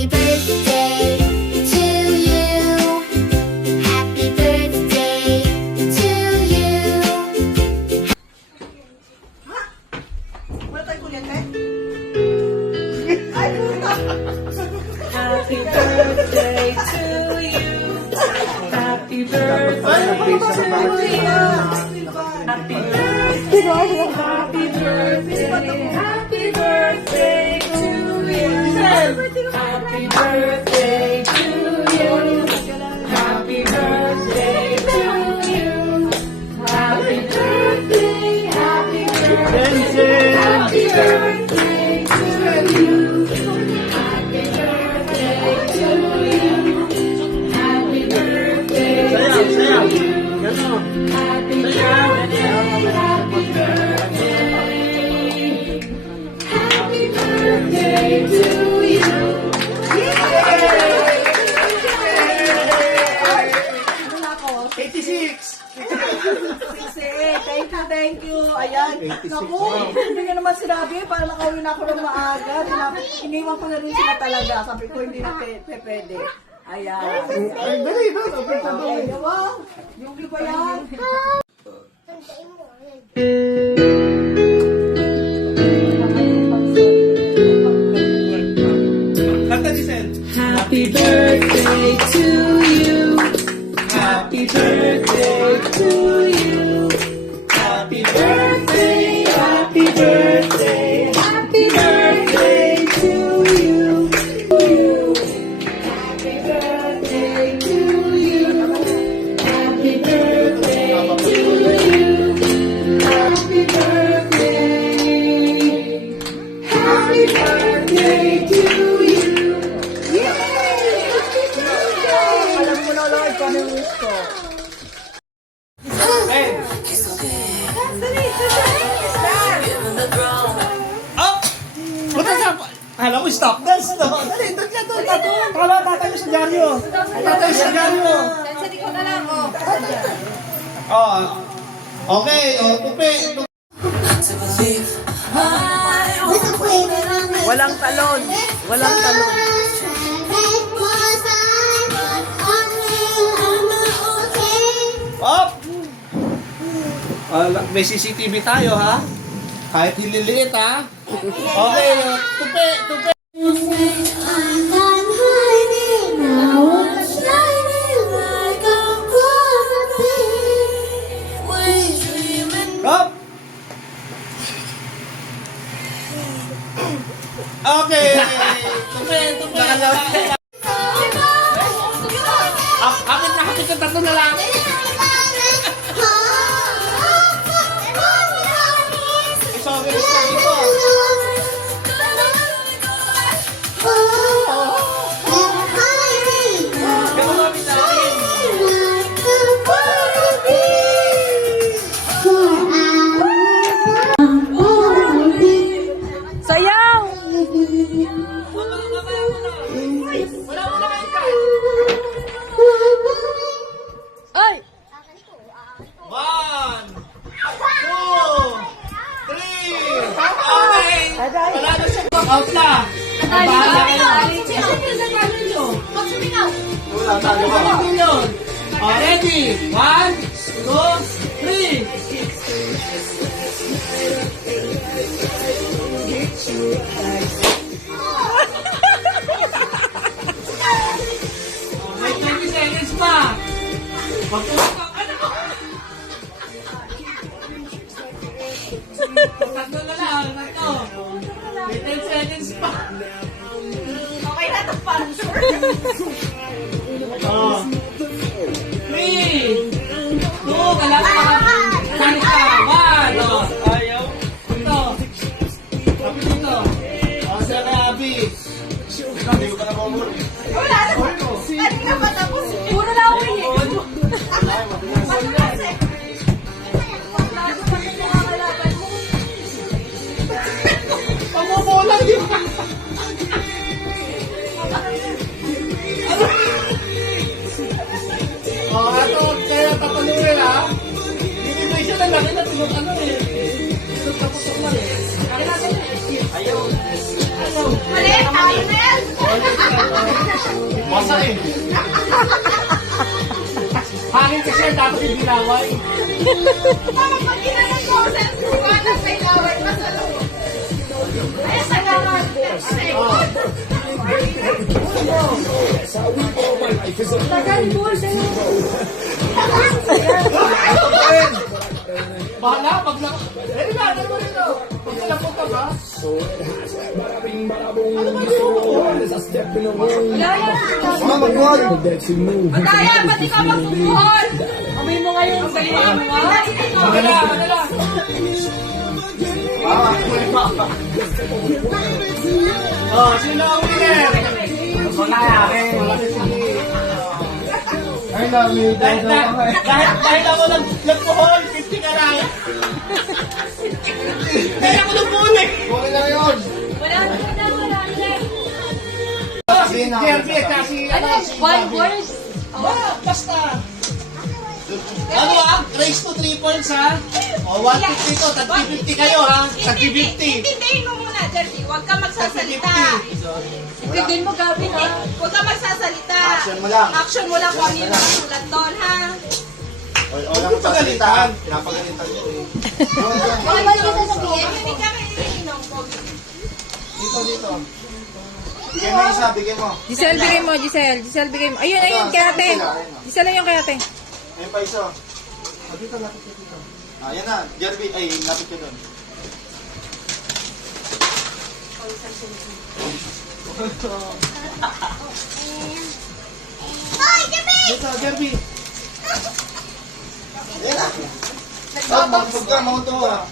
Happy birthday to you. Happy birthday to you. Wala tayo kuryente? Ay, puta! Happy birthday to you. Happy birthday to you. Happy birthday. Happy birthday. Happy birthday to you. Happy birthday to you. Happy birthday to you. Happy birthday. Happy birthday. Happy birthday to you. Happy birthday to you. Happy birthday to you. Happy birthday, happy birthday. Happy birthday to you. Ano na ako? 86! Kasi, thank you. Ayan. Naku, hindi nyo naman sinabi. Para nakauwi na ako ng maaga. Iniwan ko na rin sila talaga. Sabi ko, hindi na pwede. Ayan. Ay, dali na. Okay, wow. Yung ba yan? Kanta ni Sen. Happy birthday to you. Happy birthday to you. Happy birthday, happy birthday, happy birthday to you. Happy birthday to you. Happy birthday to you. Happy birthday. Happy birthday to you. Alam mo na lang ikaw yung wish ko. Up! Punta sa... Hala ko, stop dance, no? Dali, doon ka, doon. Kala, tatayo sa dyaryo. Tatayo sa dyaryo. Oh, okay, tupi. Walang talon. Walang talon. Up! May CCTV tayo, ha? Kahit hililiit, ha? Okay, tupi. Up! Okay! Tupi. Hapit na tatlo na lang. Isogeris na dito. Pero mabit natin. Sayaw! Ay! 1, 2, 3. Okay. Wala na siya. Out na. Bahala kayo. Wala tayo ba? Ready? 1, 2, 3. May 20 seconds pa. Magtutok ka. Tatlo na lang. Tatlo. May 10 seconds pa. Okay na ito, sponsor. 3, 2, kailangan pa. Balik ka. 1. Ayaw. Ito. Sabi dito. Sir Abby. Hindi ko pa na-cover. Wala na. Hindi na matapos. Puro na ako eh. Matulas eh. Bago pa rin yung kakalaban mo. Pamubola din pa. Ato, kaya tapaluin, ha? Hindi ba siya lang laki na tulog ano eh. Ito tapos ako eh. Ayaw. Mali, tayo na yan. Ay, tapos hindi laway. Mama, pag ginanong ko, sa may laway, masalo. Ay, sa laway. Tagal mo sa'yo. Bahala, paglang... Eh, na, ano ba rin ito? Paglang po ka ba? Kaya, pati ka magpuhol. Amoy mo ngayon sa iyo mo. Madala, madala. Oh, sino ang winner? Wala yan. I love you. Dahil ako nagpuhol, 50 ka lang. Dahil ako nagpuhol eh. Okay na yun. Wala na. Si Jerby at si One words. Basta. Ano race to 3 points ha? O, 150 to, tag-50 kayo ha? Tag-50. Intindihin mo muna, Jersey. Huwag ka magsasalita. Intindihin mo, Gavin, ha? Huwag ka magsasalita. Action mo lang. Action mo lang kung ano yung nakasulat doon, ha? Wala kang pagalitan. Pinapagalitan ko eh. Ano ba yung sasabihin? Hindi kami iniinom ko. Dito. Bigyan mo isa, bigyan mo. Giselle, bigay mo, Giselle. Giselle, bigay mo. Ayun, kay ate. Giselle, yung kay ate. Ayun pa isa. Dito, lapit ka dito. Yan na. Jerby, ay, lapit ka doon. Dito, Jerby. Yan na. Huwag ka, mauto ah.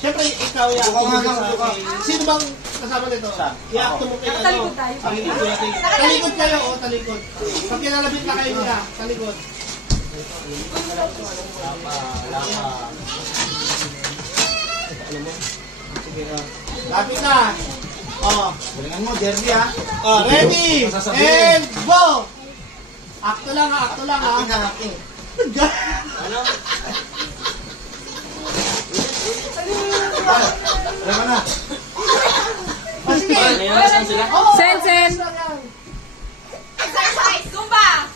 Siyempre, ikaw yan. Buka nga lang, buka. Sino bang kasama nito? I-acto mo kayo. Talikod tayo. Talikod kayo, o talikod. Pag kinalabit na kayo nila, talikod. Lapit na. Oh, Galingan mo, Jerby ah. ready, and go! Akto lang ha, akto lang ha. Akin na, akin. Alam mo na. Sige. Sen, Sen. Exercise! Zumba!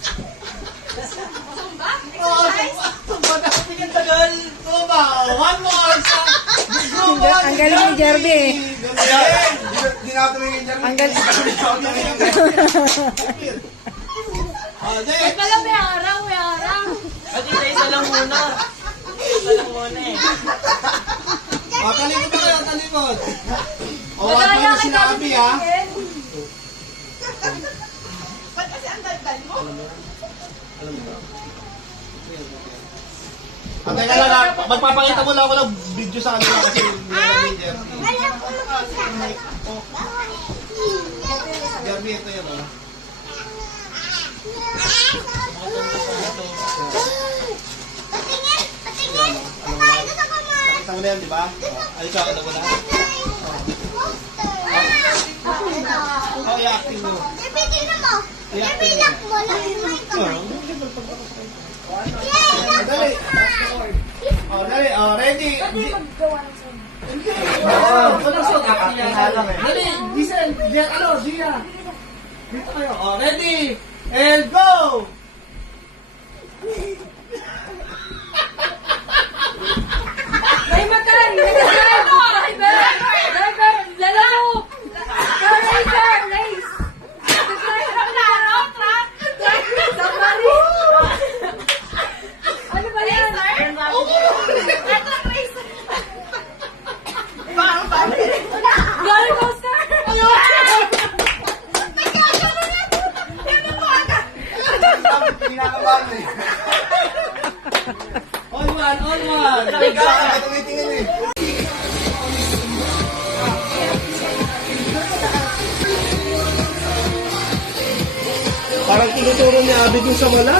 Zumba? Exercise? Tingin tagal. Tuba. One more. Ang galing ni Jerby eh. Hindi na ako tumingin, Jerby. Ang galing. Ay, pala may araw, may araw. Talikod na kayo, talikod. O, Wala one yan more sila Abi ha. Ba't kasi ang daldal mo? Teka lang, magpapakita mo lang ako ng video sa kanila kasi Jeremy, ito yun oh. Pakita mo na yan, di ba? Ay, ikaw, alam mo na? Oh, i-acting mo. Dali. Oh, dali. Oh, ready. Walang suot. Dali, Giselle. Gia. Dito kayo. Oh, ready. And go! May matay! May matay! Driver! Lalaro! Racer! Race! Ano ba yan? Roller coaster! Kinakabahan eh. On one. Tumitingin eh. Parang tinuturo ni Abby dun sa wala.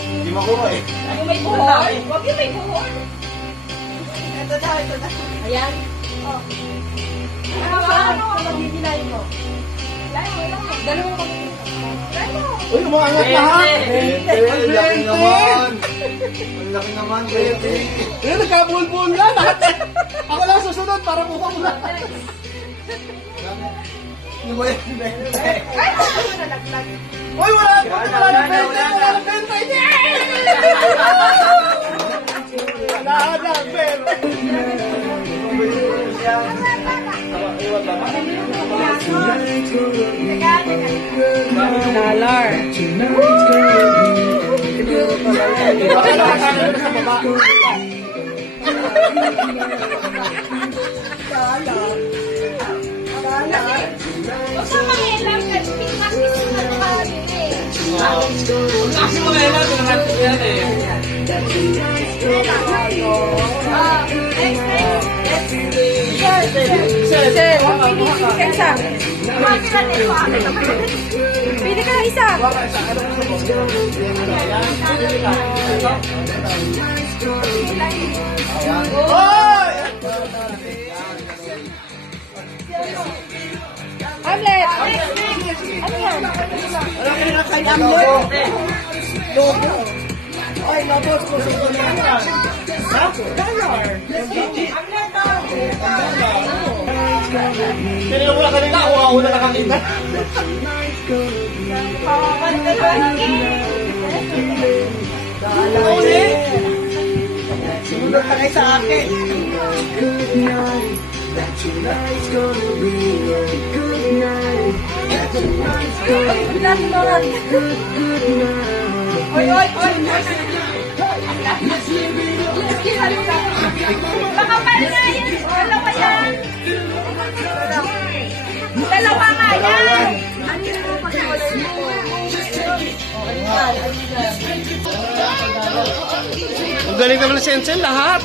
Hindi makuha eh. Yung may buhol? Huwag yung may buhol. Ito na. Ayan. Oh. Ano ba? Ano ang magbibilay mo? Dalawa mo. Uy, umangat na ha. Ang laki naman. Ang laki naman, Jerby. Eh, nagkabulbul na. Ako lang susunod para mukha mo na. Ano ba yan? Ay, ano nalaglag? Uy, wala na 20! Wala na 20! Wala na 20! Dollar. Baka nakakano na sa baba. Huwag ka mangilang kasi mas gusto ka na makabili. Kasi mga ilan, pinangat ko yan eh. Giselle, pili ka isa. Pili ka ng isa. Hamlet. Ano yan? Kay Amlet. Logo. Ay, labos ko sa mga yan. Ha? Dollar. Pero wala kanina, ako na nakakita. Sumunod ka kayo sa akin. Oy, oy, oy! Makapal nga yan! Dalawa yan! Dalawa nga yan! Ang galing naman ng Sensei, lahat.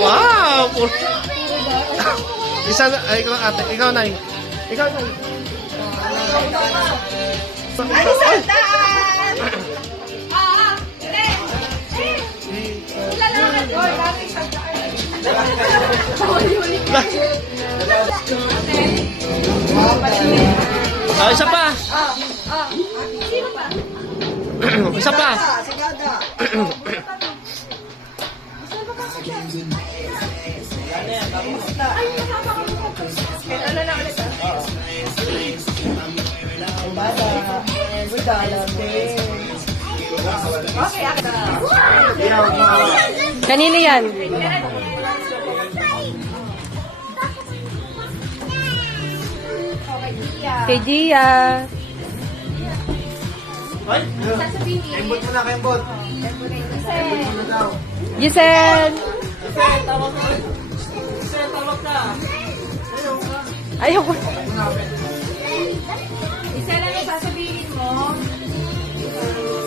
Wow! Isa na, ay, ikaw ate, ikaw na. Ikaw na. Alisan, daan! Ah, lalakad ko, dati sa Ah, isa pa. Sino pa? Isa pa. Si Gaga. Ano na ulit ah? Bada. Uy, dollar din. Okay, ako. Kanino yan? Okay, Gia. Kay Gia. Ay, Sasabihin kembot mo na, kembot. kasi Ano daw? Giselle. Ayoko. isa lang ang sasabihin mo.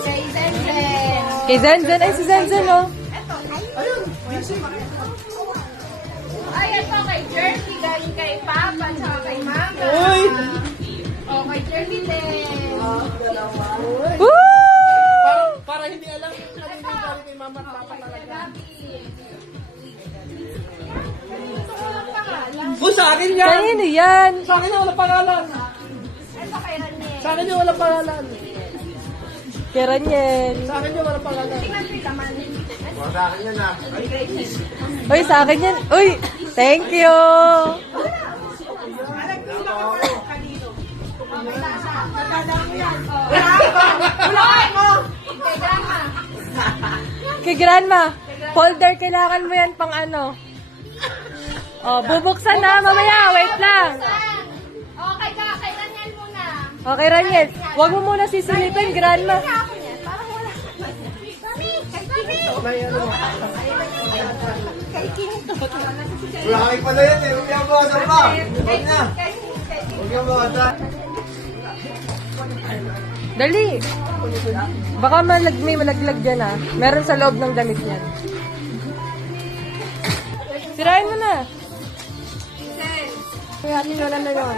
Say Zenzen. Kay Zenzen. Ay, si Zenzen, oh. Ay, ito kay Jerky, galing kay Papa, tsaka kay Mama. Uy! O, kay Jerky din. Woo! Para hindi alam kung ano yung galing kay mama at papa talaga. Uy, sa akin yan! Kanino yan? Sa akin yung walang pangalan. Ito kay Rene. Sa akin yung walang pangalan. Kay Raniel. Sa akin yung walang pangalan. Tingnan ko yung laman. Wala sa akin yan, ah. Uy, sa akin yan. Uy, thank you. Wala mo! Kay Grandma. Kay Grandma. Folder, kailangan mo yan pang ano. Oh, bubuksan na mamaya. Wait lang. Okay ka, kay Raniel muna. Okay, Raniel. Huwag mo muna sisilipin, Grandma. Kaya ako niyan, parang wala. Mami! Kay Kimi! Kay Kimi to. Wala kami pala yan, eh. Huwag yung bawasan pa. Huwag na. Kay Kimi. Huwag yung bawasan. Dali. Baka may malaglag dyan ah. Meron sa loob ng damit niyan. Sirain mo na. Ano yun? Ano yun?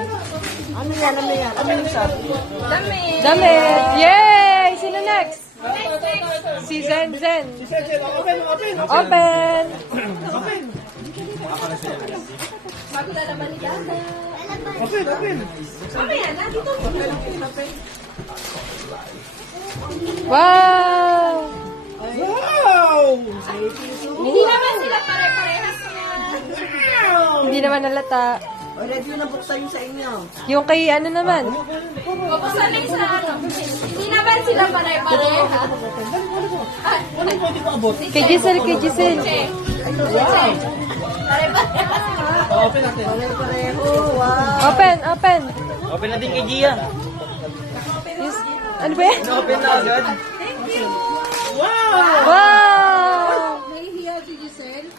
Ano yan? Ano yan? Ano yung sabi? Dami. Damit. Yay! Sino next? Si Zenzen. Open, open, Open. Bago na naman ni Ganda. open, open. Mamaya, nandito. Wow! Wow! Hindi naman sila pare-parehas na. Hindi naman nalata. O, ready na buksan yung sa inyo. Yung kay ano naman? Buksan lang sa ano. Hindi naman sila pare-parehas. Kay Giselle, kay Giselle. Pare-parehas. Open natin. Pareho, wow. Open, open. Open natin kay Gia. Yes. Ano ba yan? Open na agad. Wow! Nahihiya si Giselle.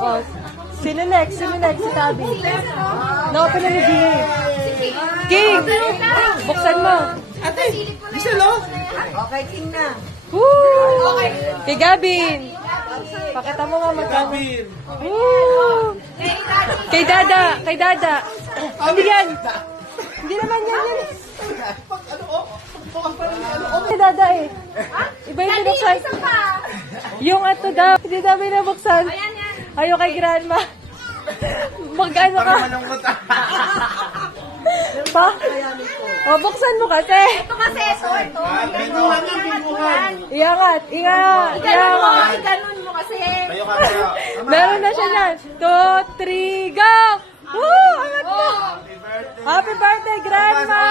Oh, sino next? Sino next? Si Tabi. Na-open na ni Gia. King! Buksan mo. Ate, Giselle, oh. Okay, King na. Woo! Kay Gabin. Pakita mo nga magkano. Gabin. Woo! Kay Dada. Kay Dada. Ano yan? Hindi naman yan. Kay Dada eh. Iba yung binuksan. Isa pa. Yung ato daw. Hindi daw binubuksan. Ayan yan. Ayaw kay Grandma. Mag-ano ka? Malungkot. Pa? O, buksan mo kasi. Ito kasi, sword. Binuhan yan, binuhan. Iangat. Iangat. Iangat. Ganun mo kasi. Kayo ka kaya. Meron na siya yan. 2, 3, go! Woo! Angat na. Happy birthday, Grandma!